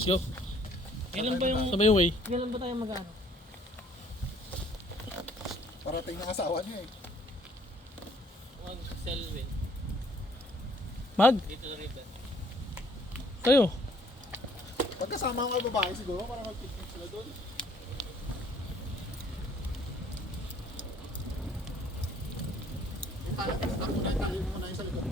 Let's go. Kailan ba yung... Sabay way. Kailan ba tayo mag-ano? Parating ng asawa niya eh. Mag-selfie. Mag? Dito na rito. Kayo. Pagkasama ko kay babae siguro para mag-picnic sila doon. Ako na tayo muna yung sa likod.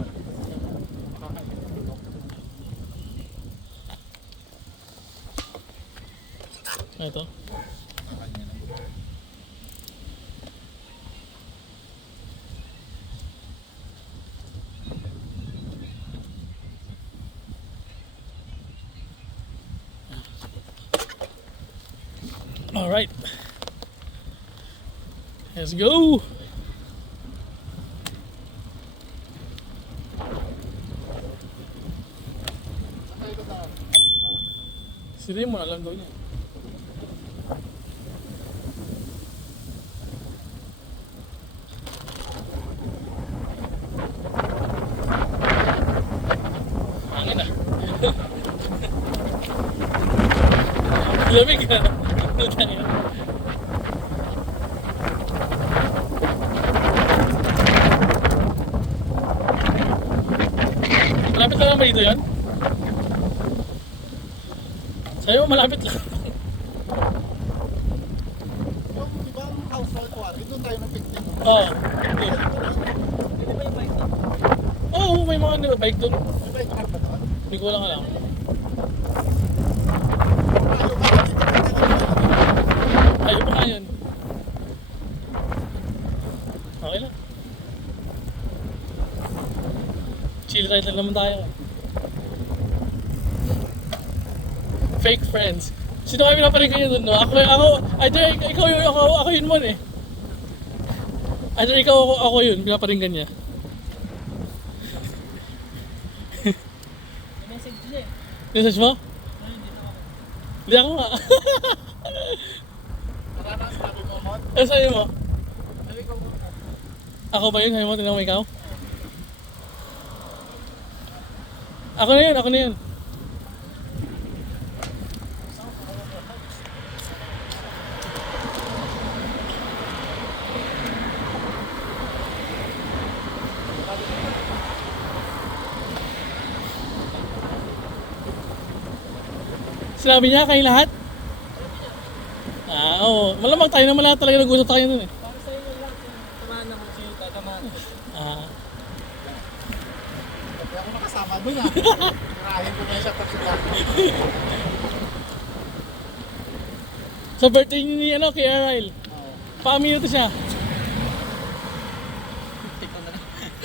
Ito. All right. Let's go. Sila mo alam gawin niya. Angin na. Lamig na. Ano tayo? Malapit lang naman dito yan? Sa'yo, malapit lang. Yung di ba ang house na quarry, doon tayo ng picnic. Oo. Hindi ba yung bike na? Oo, may mga bike doon. Di ba yung truck ba doon? Hindi ko lang alam. Ayaw Ayaw pa ka kasi nga yun. Okay lang. Chill ride lang naman tayo. Fake friends. Sino kami naparin kayo dun, no? Either ikaw yun, ako yun mo eh. Either ikaw ako yun, pinaparinggan niya. Message sila eh. Message mo? Ano, hindi na ako. Hindi ako nga. Parang sabi mo, Mon. Ano sa'yo mo? Sabi ko, Ako ba yun? Sabi mo, tinanong mo ikaw? Ako na yun, ako na yun. Sinabi niya kayong lahat? Oo. Malamang tayo naman lahat talaga nag-usap tayo nun eh. Para sa'yo na lang kung tamahan ako sa'yo, tatamahan ko. Kasi ako nakasama doon ah. Marahin ko na yung shot up sila. Sa birthday ni kay Aryle. Oo. Pa-minuto siya.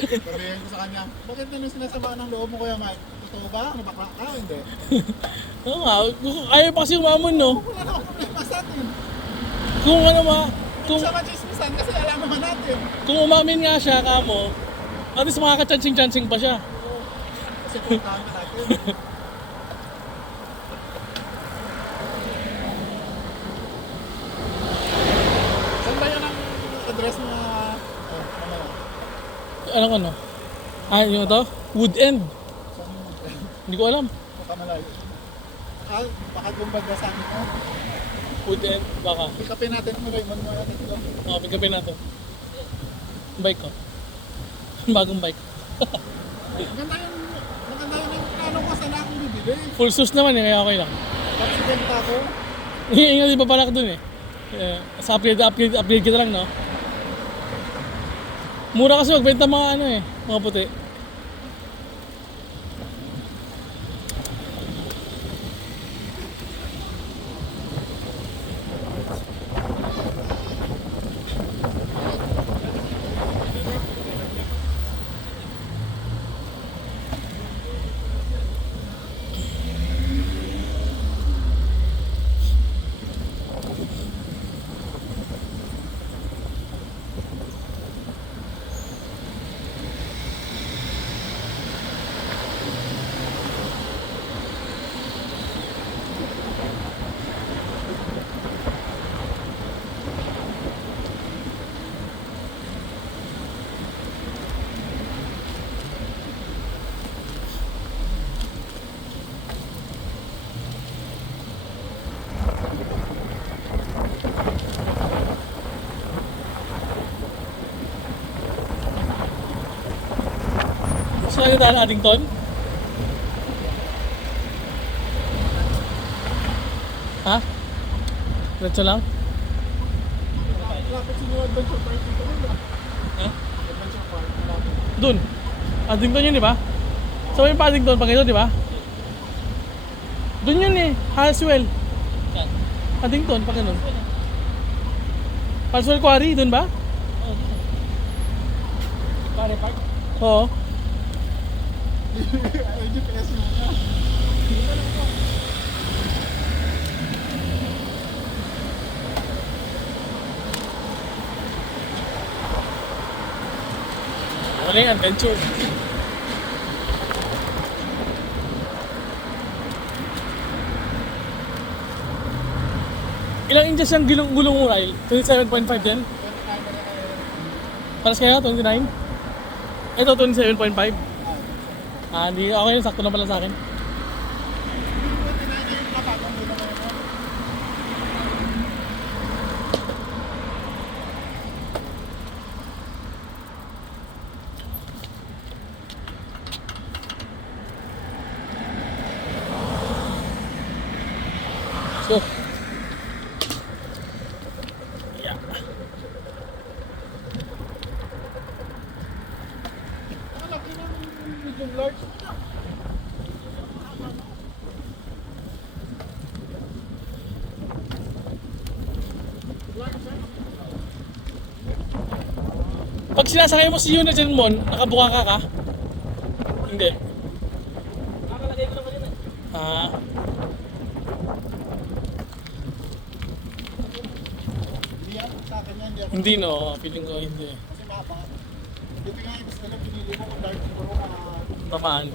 Pero yun ko sa kanya, bakit na yung sinasama ng loob mo Kuya Mike? Totoo ba? Nabakla ka? Hindi. Oo nga. Ayaw pa kasi umamon, no? Wala namang problema sa atin. Kung ano ma... Kung Kung, siya machismisan kasi alam naman natin. kung umamin nga siya, kamo, at least makaka-chancing-chancing pa siya. Kasi puntahan ka natin. Saan ba yun ang address na... ano? Anong ano? Yung ito? Wood End. Saan yung... Hindi ko alam. Kung ka malayo. Baka bumbaga sa amin ko. Wood End, baka. Pick upin natin mo Raymond mo natin ito. Oo, pigapin natin. Bike ko. Bagong bike. Maganda yung plano ko sana akong bibili. Full sus naman eh, kaya okay lang. Accident ako. Hihingal di pa pala ka dun eh. Sa upgrade kita lang, no? Mura kasi magbenta mga ano eh, mga puti. tayo daan Addington? Ha? Diretso lang? Lapit siguro adventure park dito rin ah. Ha? Adventure park, lapit. Doon. Addington yun, di ba? So yung Paddington pag ito, di ba? Doon yun eh, Halswell. Yan. Addington, pag ganun. Halswell Quarry, doon ba? Oh, dito. Pare park. Oo. Ay, GPS mo na. Ano yung adventure? Ilang inches yung gulong mo, Ryle? 27.5 din? Paras kaya 29? Ito 27.5? Ah, hindi. Okay yun. Sakto na pala sa akin. So. Yeah. Malaki ng medium large. Pag sinasakay mo si Yuna dyan, Mon, nakabuka ka? Hindi. Kakalagay ko lang kanina. Ah. Hindi yan, sa akin yan. Hindi no. Feeling ko hindi. Kasi mapa. Dito nga yung gusto nila pinili mo kung dark siguro Tamaan.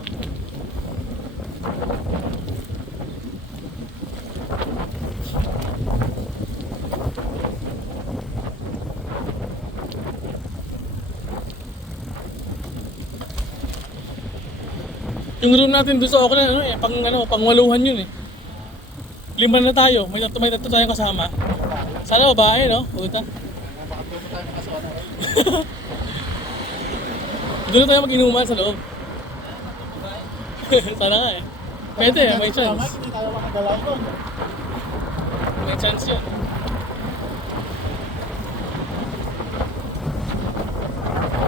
Yung room natin doon sa Oakland, pangwaluhan yun eh. 5 na tayo, may tatlo tayong kasama. Sana babae, no? Puta. baka doon tayo makasama. Doon na tayo mag-inuman sa loob. Sana nga eh. Pwede, may chance. Hindi tayo makagalaw doon. May chance yun.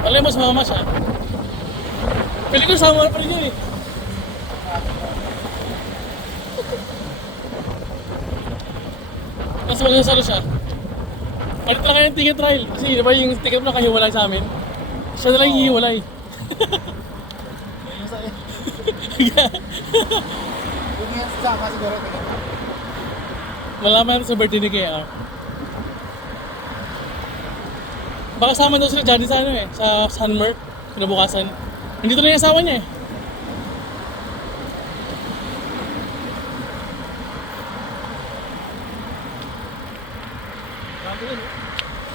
Alam mo, sumama siya. Pwede ko sama pa rin yun eh. Mas magkasalo siya. Palit na kayo ng ticket trial. Kasi di ba yung ticket mo nakahiwalay sa amin? Siya na lang hihiwalay. Yung sa yung nga sama siguro. Malaman natin sa birthday ni KR. Baka sama daw sila Johnny sa ano eh, sa Sunmer, kinabukasan. Nandito na yung asawa niya eh. Bago yun.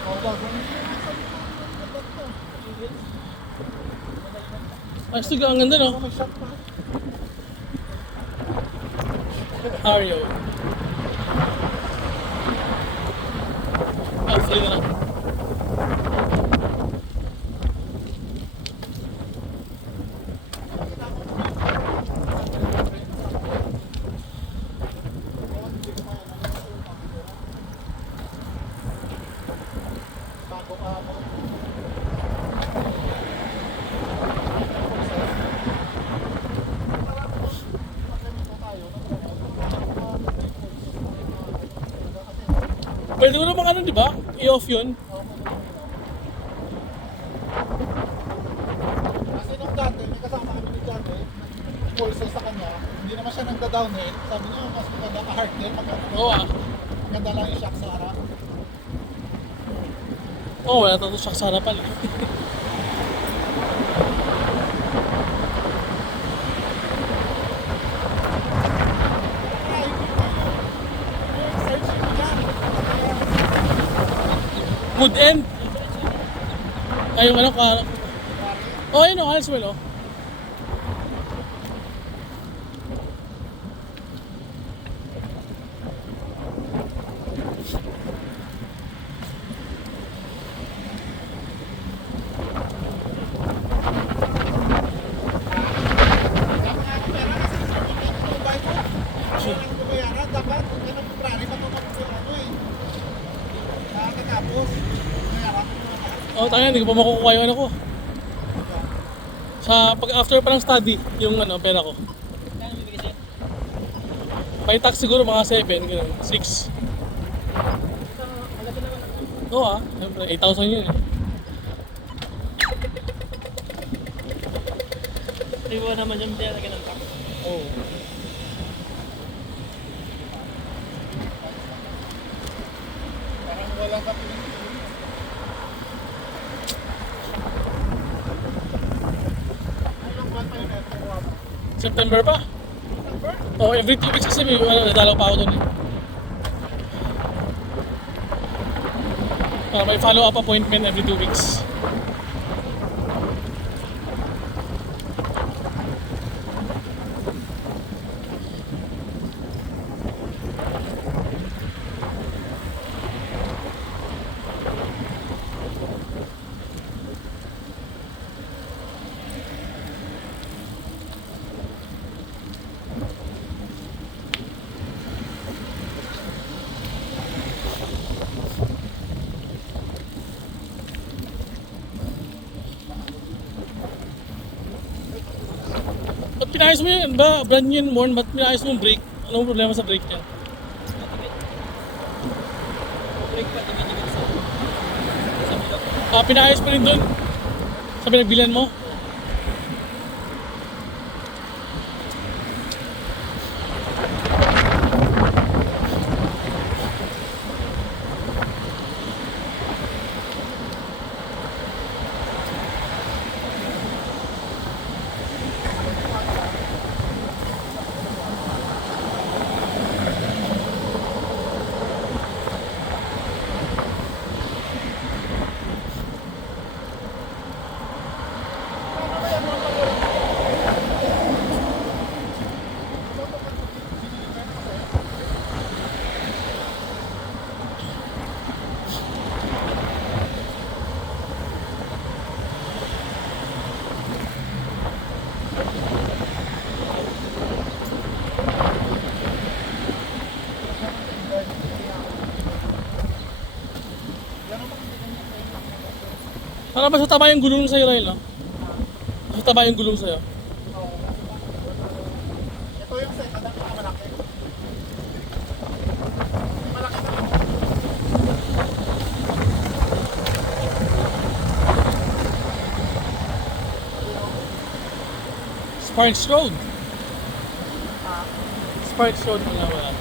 Oo, bago. Astig, ang ganda no? May shot pa. Ario. Ah, free na lang. Bago pa ako. Pwede mo namang ano, di ba? I-off yun. Kasi nung dati, may kasama kami ni dati, pulso sa kanya, hindi naman siya nagda-downhill. Sabi niya, mas maganda ka hardtail, Oo ah. maganda lang yung shock sa harap. Oo, wala tayo siya sa harapan eh. Good end. Ay, yung ano ka... Oh, yun o, Halswell o. ang babayaran, dapat ganang February matutupos yung ano eh. Nakakatapos. Bayaran ko na lahat. Oh, tayo, hindi ko pa makukuha yung ano ko. Sa pag after pa ng study, yung ano, pera ko. Kano bibigay sa'yo? May tax siguro mga 7, ganun, 6. Malaki naman. Oo siyempre, 8,000 yun eh. Iba naman yung pera ng tax. Oo. Parang walang kapilin. Anong buwan tayo na ito? September pa? September? Oh, every 2 weeks kasi may nadalaw pa ako dun eh. May follow-up appointment every 2 weeks. Ba't pinayos mo yun? Ba, brand new yun, Morn? Ba't pinayos mo yung brake? Anong problema sa brake niya? Break pa, tumigil sa bilog. Pinayos mo rin dun? Sa pinagbilan mo? Para ba sa taba yung gulong sa'yo, Ryle, no? Sa taba yung gulong sa'yo. Ito yung second ang malaki. Malaki na. Sparks Road. Sparks Road wala.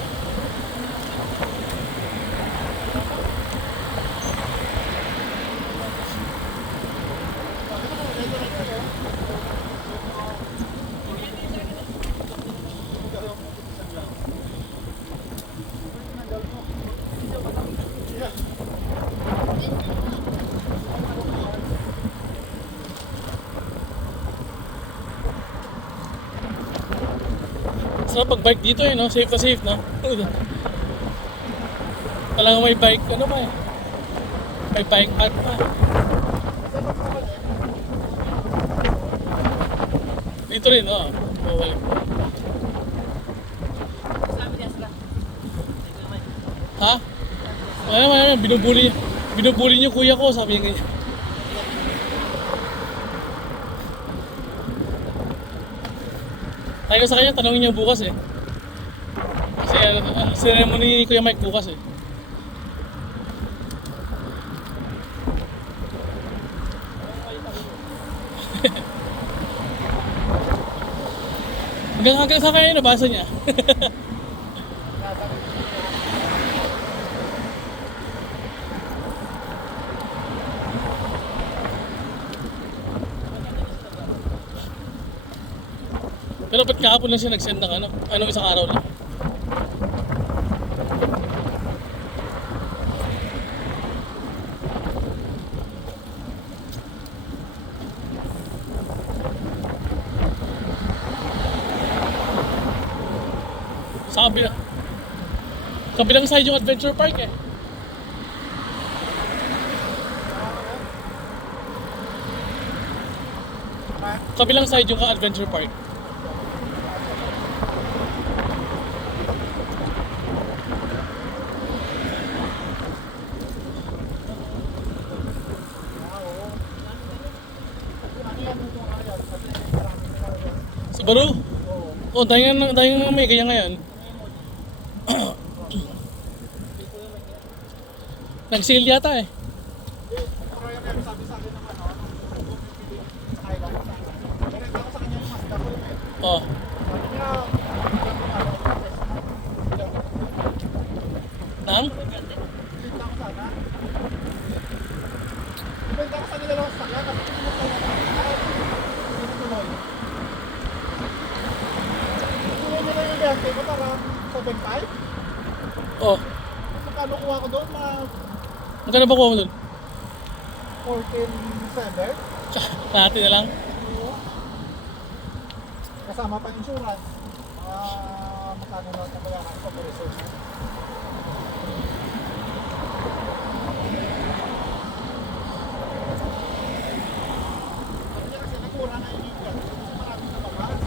Sarap pag-bike dito eh, no? Safe na safe, no? Talagang may bike, ano pa eh? May bike path pa. Dito rin, oh. Bawalik. Sabi niya sila. Ito naman. Ha? Ano, binubuli niyo kuya ko, sabi niya ganyan. Tayo sa kanya, tanongin niya bukas eh. Kasi ceremony ni Kuya Mike bukas eh. hanggang sa kanya nabasa niya. Pero ba't kahapon lang siya nag-send ng ano? Anong isang araw lang? Sa kabilang side yung Adventure Park eh. Kabilang side yung Adventure Park. Subaru? Oo. Oh, dahil nga may kaya ngayon. Nag-sale yata eh. Pero yan, sabi sa akin naman, pipili sa kailan sa akin. Direkta ako sa kanya yung Mazda ko yun eh. Oh. Sabi niya, Nang? Ibenta ko sana. Ibenta ko sa nila lang sa sakya kasi hindi tuloy. Tuloy nila yung bente ko para 7.5. Oh. Magkano kuha ko doon? Mga Magkano ba kuha mo dun? 14.7. Natin na lang. Kasama pa insurance. Magkano na ito bayaran ko per research. Kasi nagmura na yung yan. Kasi maraming nababas.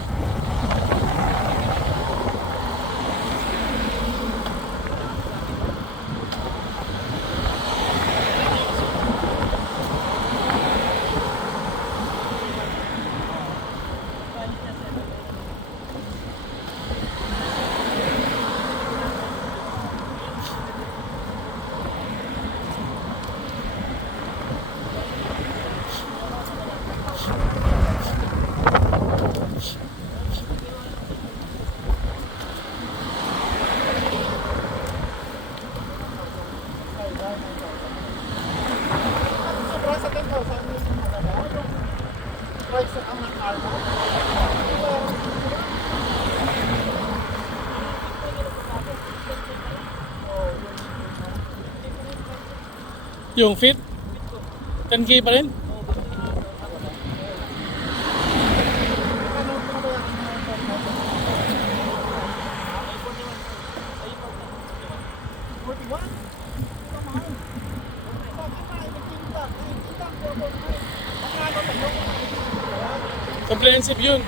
Sobra sa 10,000 yung price ang nag-armo. Yung fit? 10K pa rin? Ano pinabayaran mo yung 41? Ito mahal. Bakit na? Itinta. Itinta. Magkano tayo? Comprehensive yun.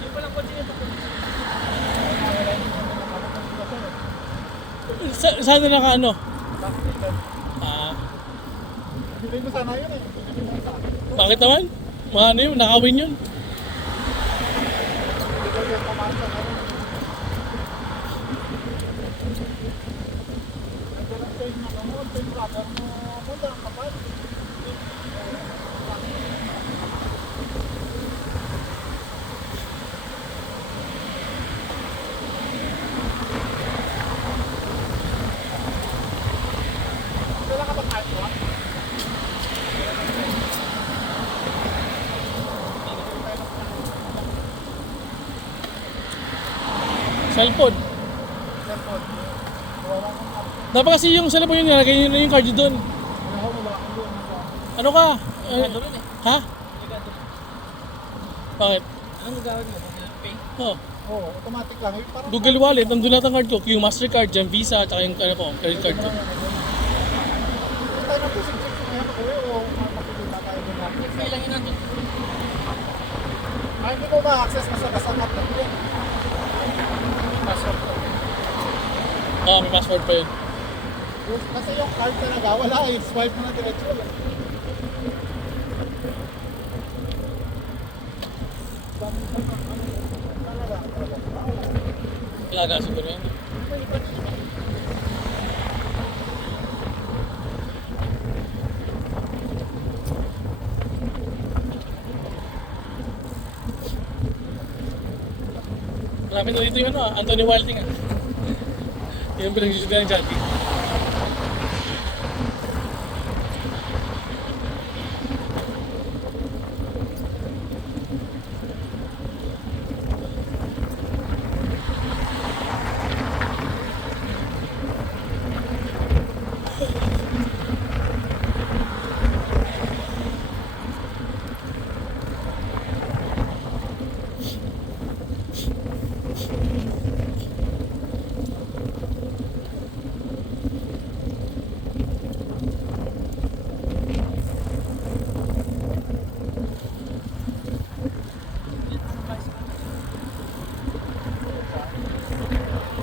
Yung palang kotse nito. Saan na naka ano? Ah, Bili mo sana yun eh. Bili mo sa akin. bakit naman? Mga ano yun, nakawin yun. Bili ko yung pamahal sa akin. Nagkaroon sa inyo na mo, sa yung brother mo, mula ang kapal. Kailan ka ba kahit mo? Cellphone. Cellphone. Wala kang app. Dapat kasi yung cellphone yun, nilagay nyo na yung card nyo doon. Wala akong doon. Ano ka? Ligado rin eh. Ha? Ligado. Bakit? Anong gagawin mo? Pay? Oh, Oo, automatic lang. Eh, parang Google Wallet, nandun lahat ang card ko. Yung Mastercard, dyan, Visa, tsaka yung ano ko, credit card ko. Tayo na pusing-check ko ngayon ako o makikita tayo doon natin. Pay lang yun natin. Ay, hindi ko ma-access na sa app na yun. Password ko. Ah, may password pa yun. Kasi yung card talaga, wala eh. Swipe mo na diretso. Wala na siguro yun. Malapit na dito yung ano, Anthony Wilding ah. Yung pinag-susugan ng Jollibee.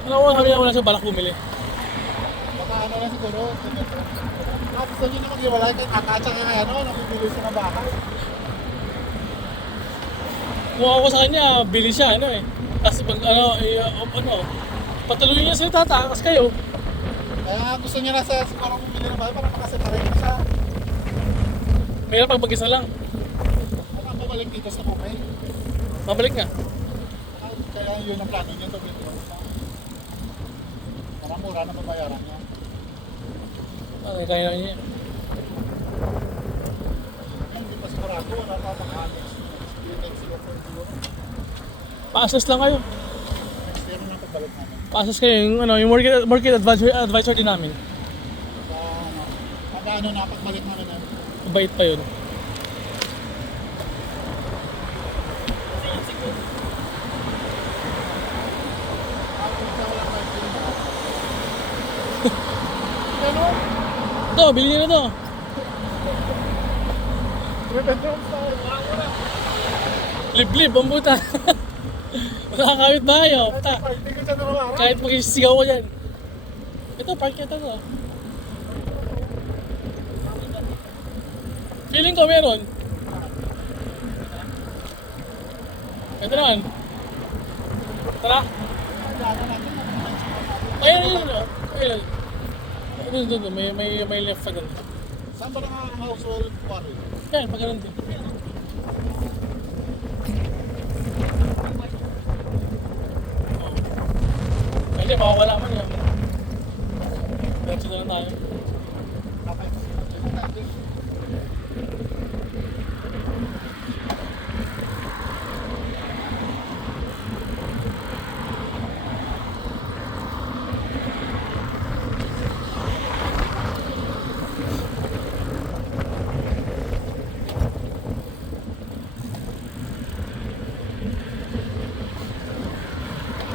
Ano ko, sabi na wala siya balak bumili. Baka ano lang siguro. Gusto nyo na mag-iwalay kahit akatsa kaya ano, namibili siya ng bahay. Kung ako sa kanya, bili siya, ano eh. Tapos pag patuloy niya sila tatakas kayo. Kaya gusto niya na sa siguro bumili ng bahay para makaseparate na siya. Mayroon pag mag-isa lang. Baka babalik dito sa Kupay. Mabalik nga. Kaya yun ang plano niya to dito. Para mura na babayaran niya. Okay, kaya na niya. Hindi pa sigurado, wala pa maka-next year for siguro. Pa-assess lang kayo. Next year na pagbalik namin. Pa-assess kayo yung market advisor din namin. Pag na pagbalik namin yan. Mabait pa yun. Ano? Ito, bili niyo na to. Bedroom style. Liblib, ang buta. Nakakawit ba kayo? Hindi ko siya narawara. Kahit mag-isigaw ko dyan. Ito, park kita to. Feeling ko meron. Ito naman. Tara. Ayun, ayun, ayun. Ayun. Doon, may left pa doon. Saan ba ang household quarry? Yan, pag ganun din. Hindi, makawala man yan. Diretso na lang tayo.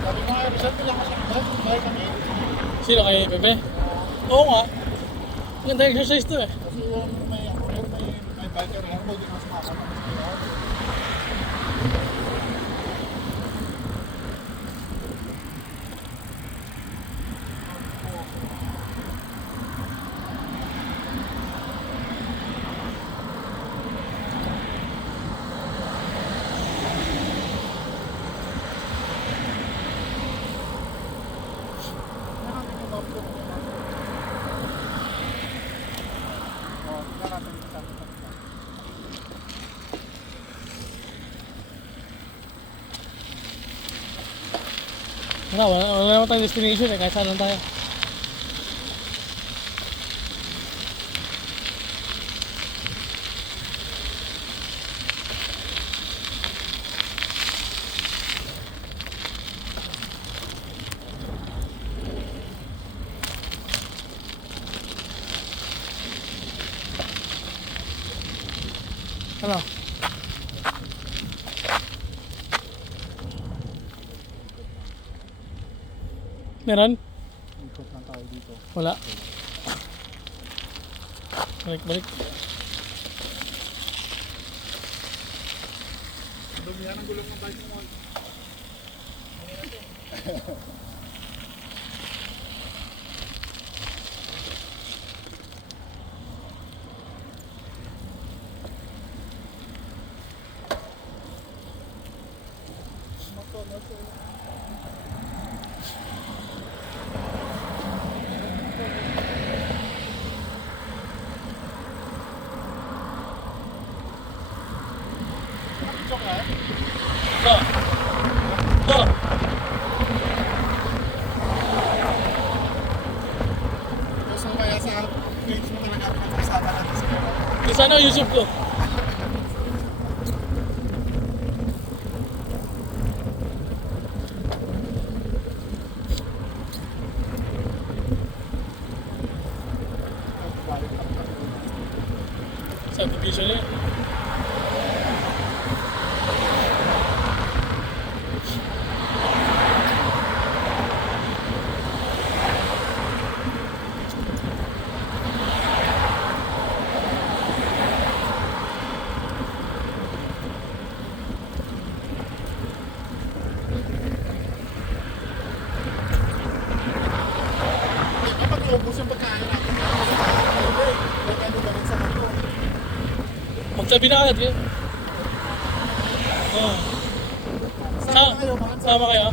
Sabi ko nga, Rizal, bilang ka siya. Bahay kami. Sino kay Bebe? Oo nga. Ganda exercise to eh. Kasi yung may biker helmet, hindi mas makakama. Wala naman tayong destination eh, kahit saan lang tayo. Ano? Meron? Ikot lang tayo dito. Wala. Balik. Dumihan ang gulong ng bike mo. Go. Go. Gusto mo kaya sa page mo talaga kasama natin sa kaya. Di sana YouTube ko. Subdivision eh. maubos yung pagkain natin. Hindi, may ano ganun sa kanto. Magsabi na agad yun. Oh. Sama kayo, man. Sama kayo?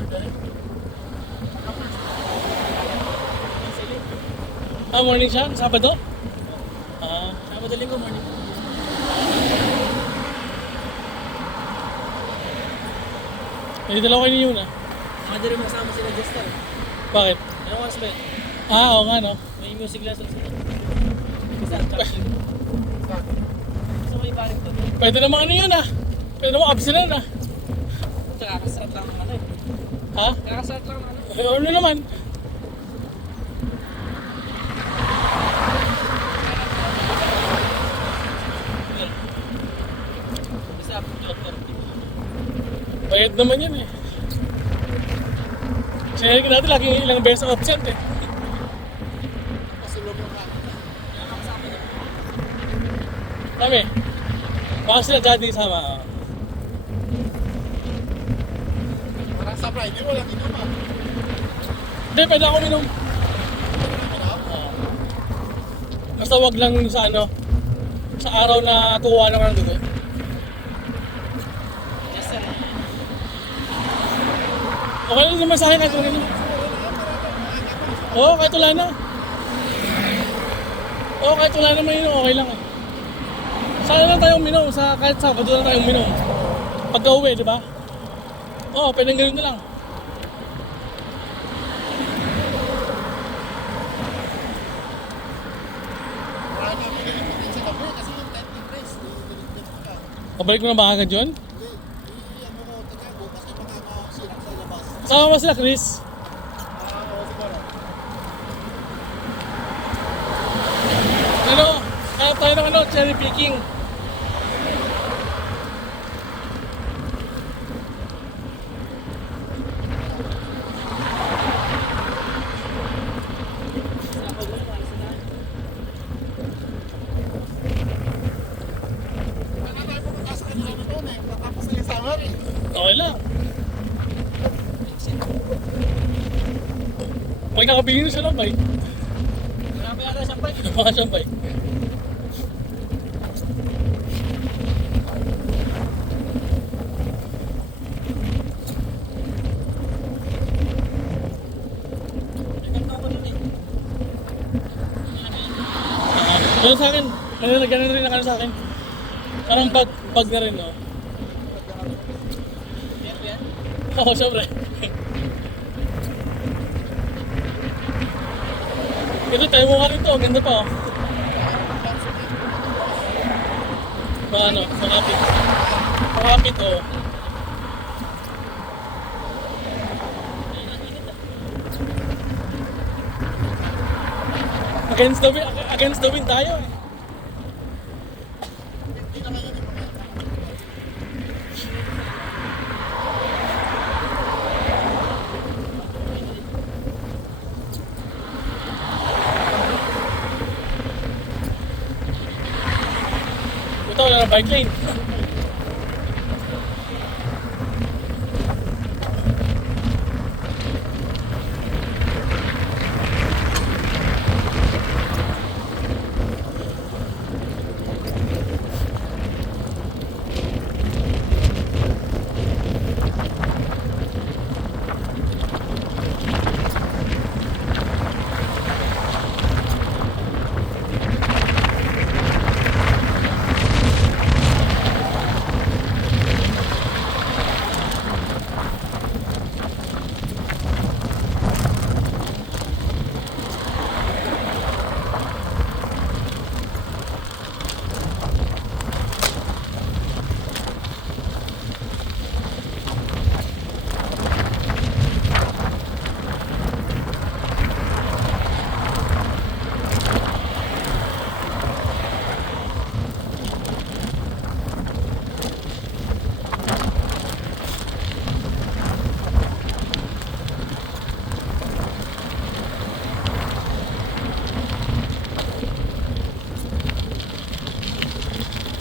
Ah, morning siya? Sabado? Ah, Sabado linggo morning. hindi dalawa kayo ni Yuna. Mga din masama sila Jester. Bakit? Anong oras ba yun? Ah, oo nga no. May music lesson sila. Isa, captain. Gusto mo iparin to? Pwede naman ano yun ah. Pwede naman absinan ah. Kakasarap lang ng ano eh. Ha? Kakasarap lang ng ano. Eh, ano naman? Isa, Jester. Bayad naman yan eh. Sinari ka natin laging ilang beses absent eh. Pasulog yung mga. Kami. Baka sila daddy sama. Oh. Parang sa Friday, walang inom ah. Hindi, pwede ako minom. Basta wag lang sa ano, sa araw na kukuha naman ng dugo. Jester. Okay lang naman sa akin kahit wala na. Oo, kahit wala na. Oo, kahit wala naman yun, okay lang eh. Sana lang tayong minom, kahit Sabado lang tayong minom. Pagka uwi, di ba? Oo, pwedeng ganun na lang. Marami ang pinilipin din sa gabi kasi yung tent ni Chris, pinilipin ka. Pabalik mo na ba agad yun? Hindi, ano ko, tagago kasi baka masira sa labas. Sama mo sila, Chris. Oo, siguro. Ano? Kaya tayo ng ano, cherry picking. Wala tayo pupunta sa kanila na doon eh. Tapos na yung summer eh. Okay lang. Pag nakabili na siya ng bike, Marami ata siyang bike. baka siyang bike. Nagkanta ko dun eh. Ano sa akin? Ganun rin ang ano sa akin. Parang bag na rin, no? Meron ba yan? Oo, syempre. Ito, tayo mo ka rin to. Ganda pa, oh. Mga ano, makapit. Makapit, oh. Against the wind tayo, eh. Hindi naman yun eh. Ito, wala na bike lane.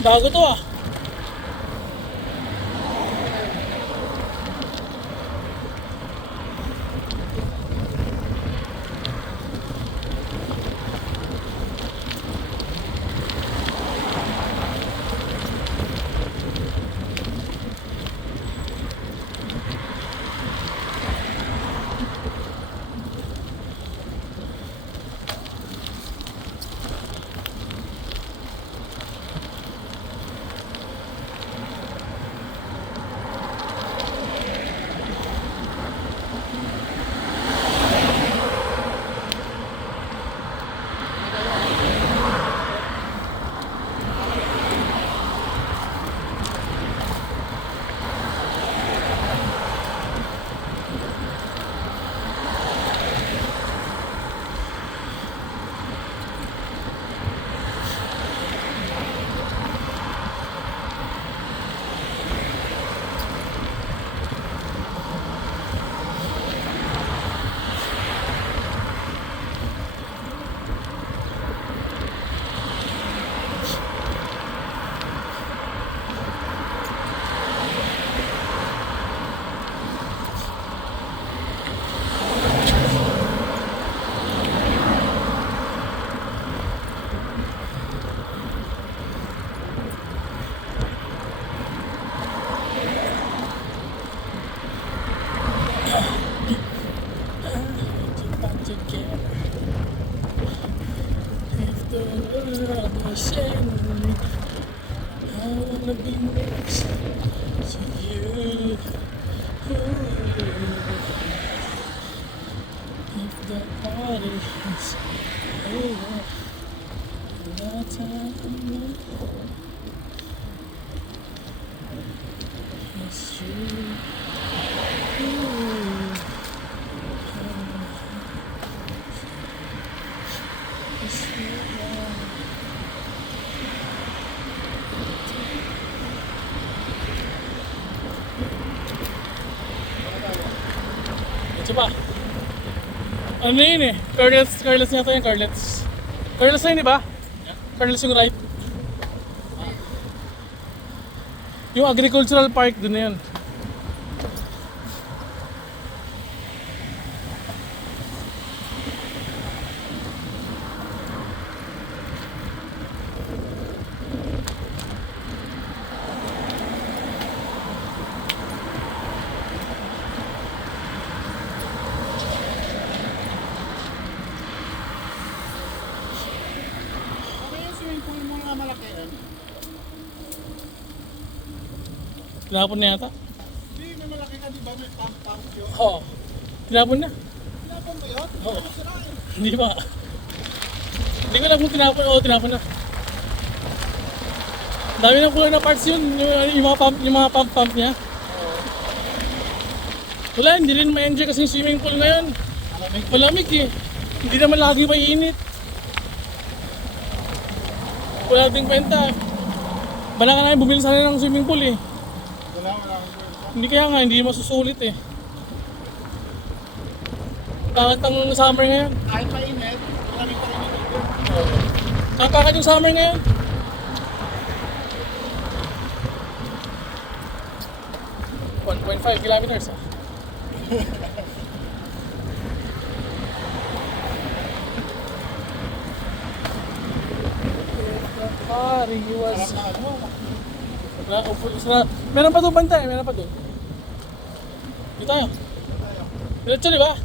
Bago to, ah. Suddenly, I wanna be next to you. If the party is over, that time it's you. It's you. Ito ba? Ano yun eh? Carlets nga to yung Carlets. Carlets na yun, di ba? Carlets yung right. Yung agricultural park, dun na yun. Ano yung swimming pool mo nga malaki yan? Tinapon na yata. Hindi, may malaki ka di ba? May pump yun. Oo. Tinapon na. Tinapon mo yun? Oo. Masira yun. Hindi ba? Hindi ko alam kung tinapon. Oo, tinapon na. Dami ng kulang na parts yun. Yung mga pump niya. Wala, hindi rin ma-enjoy kasi yung swimming pool ngayon. Malamig. Malamig eh. Hindi naman lagi maiinit. Wala ding kwenta. Bala ka na bumili sana ng swimming pool eh. Wala akong kwenta. Hindi kaya nga, hindi masusulit eh. Tangat ang summer ngayon. Kahit mainit, malamig pa rin yung tubig. Kakakat yung summer ngayon. .5 kilometers ah. Party was... Sarap na ano. Meron pa doon bantay, meron pa doon. Dito tayo. Diretso, di ba?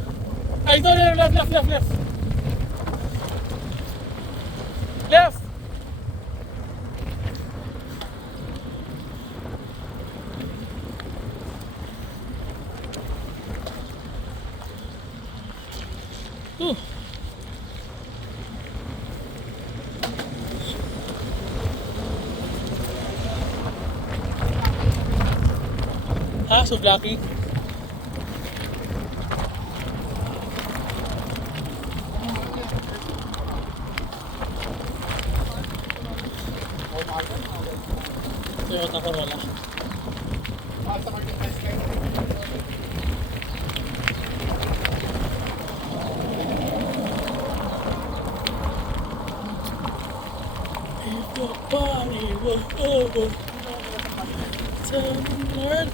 Ay, ito, left. Left! Ooh. Ah, so blocking. Toyota Corolla. Mahal sa market price kayo. If the party was over, tell the Lord.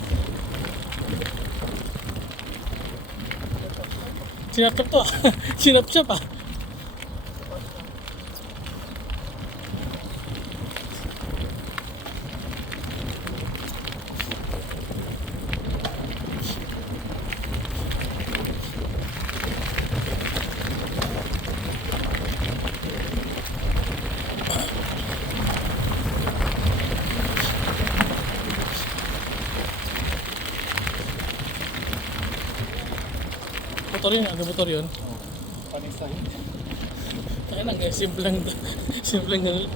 Sinapchap to ah. Sinapchap ah. Motor yun, ano motor yun? Panisa yun. Kaya lang eh, simple lang ganun.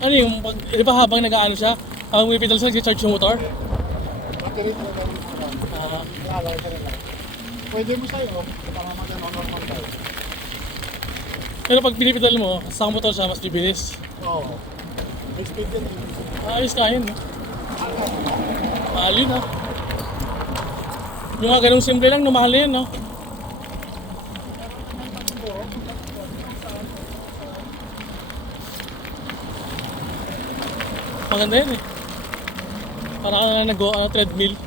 Ano yung, di ba habang nag-ano siya, habang may pedal siya, charge yung motor? Battery na lang. Alay ka rin lang. Pwede mo sa'yo. Tama mo dyan, normal tayo. Pero pag pinipedal mo, sa motor siya, mas bibilis. Oo. May speed yan eh. Ayos ka yun, no? Mahal yun, ha? Yung mga ganung simple lang, mahal yun, no? Maganda yun eh. Para ka na nag-go, treadmill.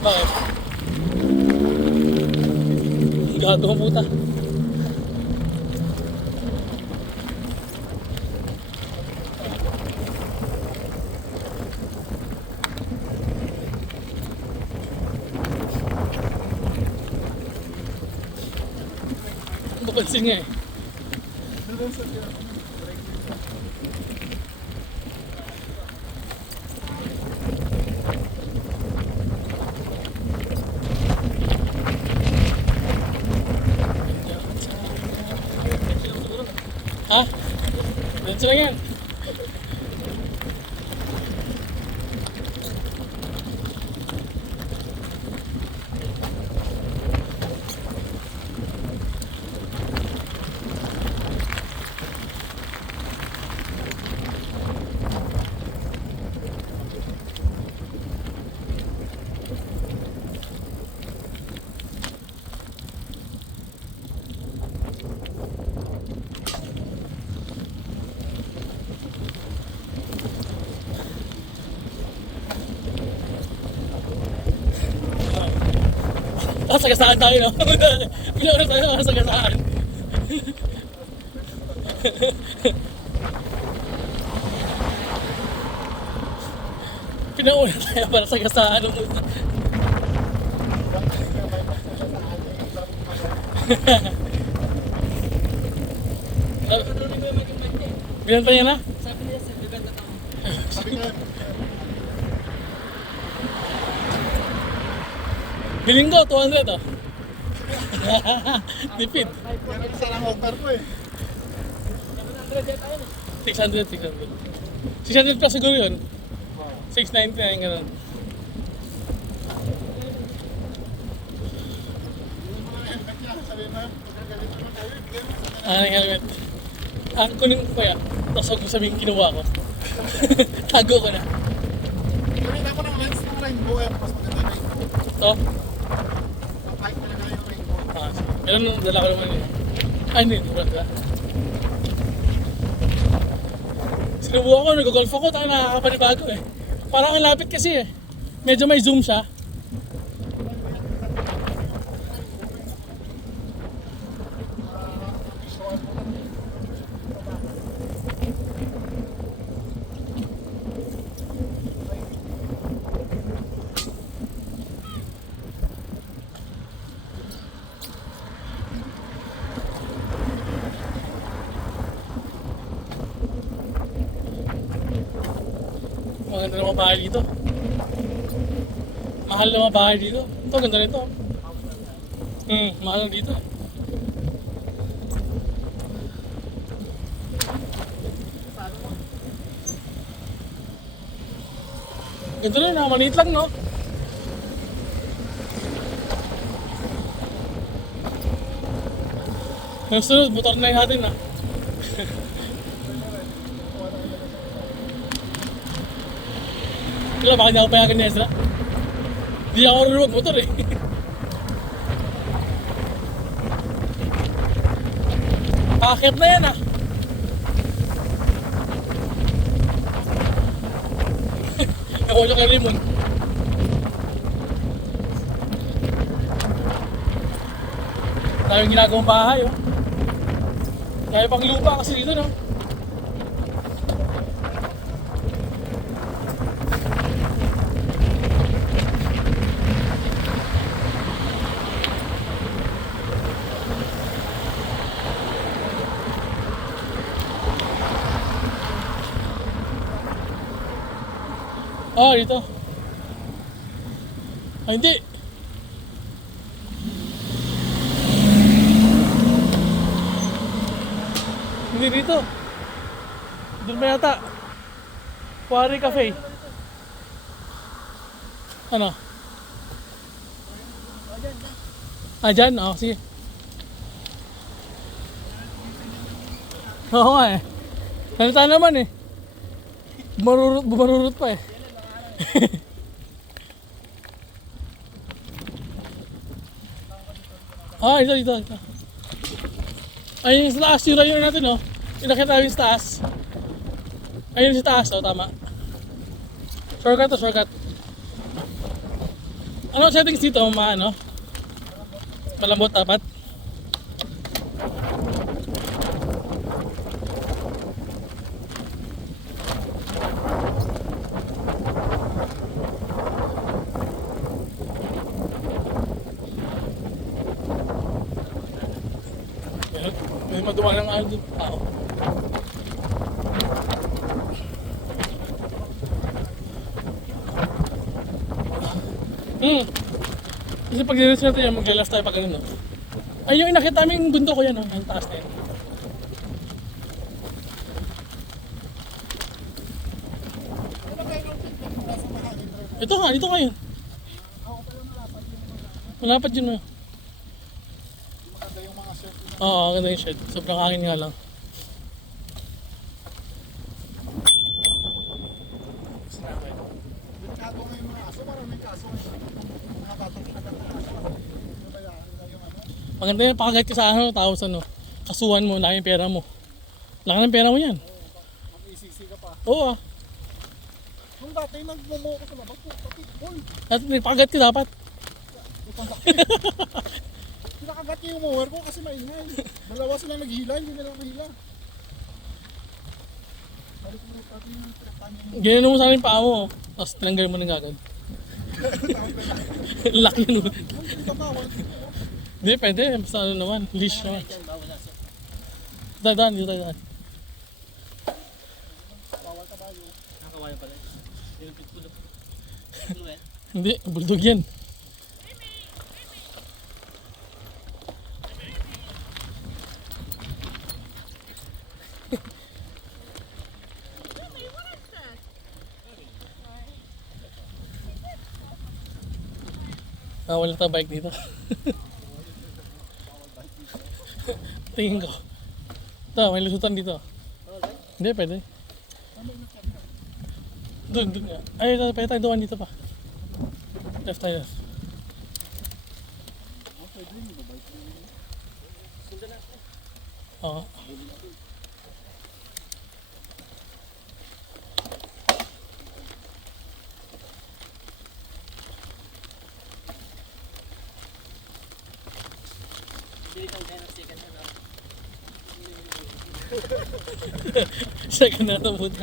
Bakit? Gato ang puta. napansin nga eh. Doon sa tira. Ha? Diretso lang yan. Sagasaan tayo, no? Ilang oras tayo sagasaan. Pinauna tayo para sagasaan. Bilan pa niya na? Sabi nila sa bibenta ako. Sabi nga, Biling ko, 200 oh. Tipid. yan ang isa lang offer ko eh. 700 yata yun. 600, 600. 600 plus siguro yun. 699, gano'n. Yung mga helmet niya, sabihin mo, ganito naman tayo, bigyan mo sa kanila. Ang helmet. Ang kunin ko kaya. Tapos huwag ko sabihin kinuha ko. Tago ko na. Ganito ako ng lens ng rainbow eh, mas maganda yung rainbow. Ito. Kahit talaga yung rainbow. Ah, meron dala ko naman yun. Ay, hindi. Wala dala. Sinubukan ko, nag-golf ako, tayo nakakapanibago eh. Parang ang lapit kasi eh. Medyo may zoom siya. Maganda ng mga bahay dito. Mahal na mga bahay dito. Ito, ganda nito. Mahal na dito. Ganda rin, maliit lang, no? Yung sunod, motor na natin, ah. Kailan, baka hindi ako payagan ni Ezra. Hindi ako marunong motor eh. Pakakit na yan ah. Nakuha nyo kay Limon. Tayong ginagawang bahay oh. Kaya pang lupa kasi dito no. Oh, dito. Ah, hindi. Hindi dito. Doon ba yata? Quarry Cafe. Ano? Ah, dyan? Oh, sige. Oo nga eh. Salita naman eh. Bumarurot pa eh. Ah, ito. Ayun yung sa taas, yung rayon natin, oh. Yung nakita namin sa taas. Ayun sa taas, oh, tama. Shortcut. Ano settings dito, ano? Malambot dapat. maduwa ng ano doon tao. Kasi pag diretso natin yan, mag-left tayo pag ganun, no? Ay, yung inakit namin bundok ko yan, no? Ang taas na yan. Ano kayo ng feedback mula sa mahangin driver? Ito nga, dito ngayon. Ako pala malapad yung mga Malapad yun, no? maganda yung mga chef. Oo, ganda yung shed. Sobrang hangin nga lang. Delikado nga yung mga aso, maraming kaso. Mga batang pinagkakasya. Nabayaan nila yung ano. Maganda yan, pakagat ka sa ano, tapos ano, kasuhan mo, laki yung pera mo. Laki ng pera mo yan. Mag-ECC ka pa. Oo ah. Nung dati nagmumo ko sa labas, pati ball. At pakagat ka dapat. Pinakagat niya yung mower ko kasi maingay. Dalawa sila naghila, hindi nila mahila. Sabi ko pati yung pinakanya mo. Ganyan mo sana yung paa mo. Tapos tinanggal mo ng gagawin. Laki nun. Hindi ka bawal. Hindi, pwede. Basta ano naman, leash naman. Diyan, bawal na siya. Dadaan, dito tayo daan. Bawal ka bayo. Nakawalan pala. Hindi na pitbull. Pitbull eh. Hindi, bulldog yan. Wala tayong bike dito. Tingin ko. Ito, may lusutan dito. Hindi, pwede. Doon nga. Ay, pwede tayo doon dito pa. Left tayo. Oo. Hindi kang kaya ng second hand. Second na ito puta.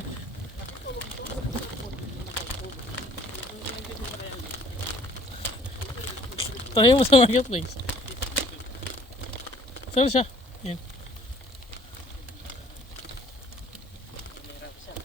Tayo mo sa marketplace. Saan siya? Yan. Mahirap siya.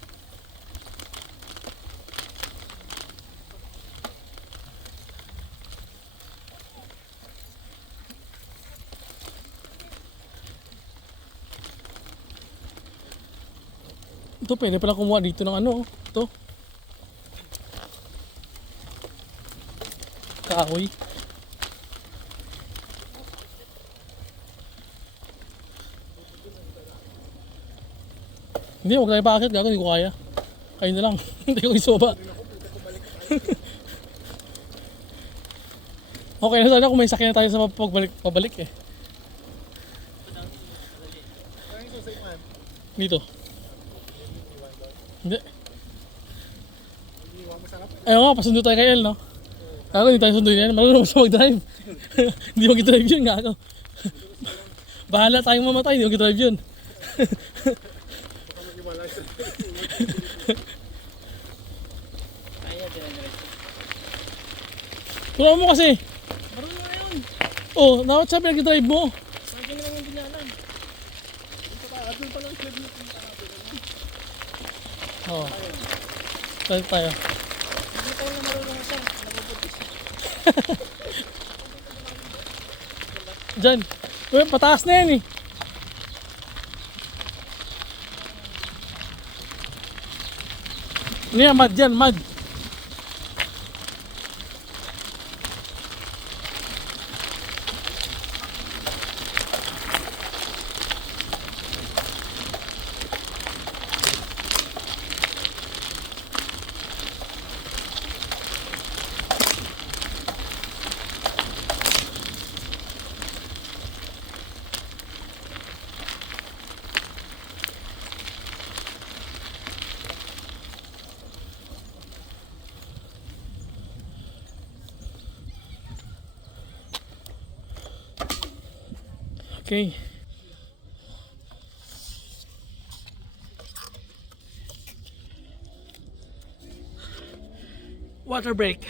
Ito, pwede pala kumuha dito ng ano. Ito. Kahoy. Hindi, huwag tayo paakit. Gago, hindi ko kaya. Kayo na lang. Hindi ko isoba. Okay na sana kung may sakyan na tayo sa pabalik eh. Kaya yung susay man, Dito. Hindi. iniwan mo sarap. Ayaw nga, pasundo tayo kay El, no? Gago, hindi tayo sunduin yan. Marunong siya mag-drive. Hindi mag-drive yun, gago. Bahala tayong mamatay, hindi mag-drive yun. Baka mag-iwalay sa Kaya, dire-diretso. Tulungan mo kasi. Marunong na yun. Oh, dapat siya pinag-drive mo. Sa akin lang yung binalan. Doon pala yung club natin. Oo. Tayo tayo. Hindi tayo na marunong siya. Nabubuti siya. Diyan. Uy, pataas na yan eh. Ano yan, mud yan, mud. Okay. Water break.